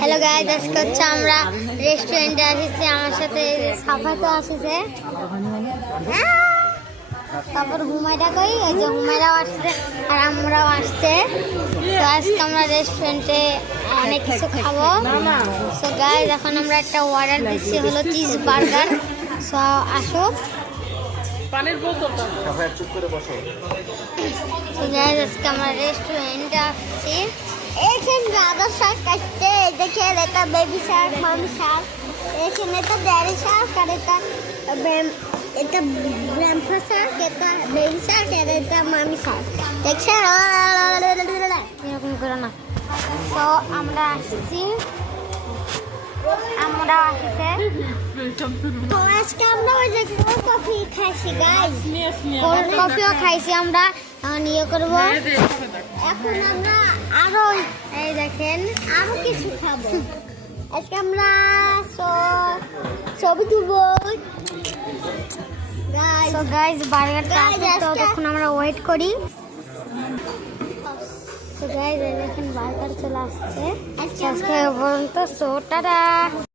Hello guys, আজকে হচ্ছে আমরা রেস্টুরেন্টে আসছি। আমার সাথে সাফাতে আসছে, তারপর হুমায়রা কই, এই যে হুমায়রাও আসছে আর আমরাও আসছে। তো আজকে আমরা রেস্টুরেন্টে অনেক কিছু খাবো। সো গাইস, এখন আমরা একটা অর্ডার দিচ্ছি, হলো চিজ বার্গার। সো আসো। পানির বোতলটা তো গাইস, আজকে আমরা রেস্টুরেন্টে আসছি। এখানে দাদা শাক কাটতে, দেখেন এটা বেবি শাক, মামি শাক, এখানে এটা ড্যাডি শাক, আর এটা ব্যাম্পো শাক, এটা বেবি শাক, আর এটা মামি শাক। দেখছেন এরকম করে না। তো আমরা আসছি, আমরা আসছে। তো আজকে আমরা ওই যে কোল্ড কফি খাইছি গাইস, কোল্ড কফিও খাইছি আমরা। এখন ইয়ে করবো, এখন আমরা আরো এই দেখেন আরো কিছু খাবো। আজকে আমরা ছবি তুলবো গাইস। বার্গারটা আসছে, তো তখন আমরা ওয়েট করি। তো গাইস, দেখেন বার্গার চলে আসছে। আজকে পর্যন্ত, সো টাটা।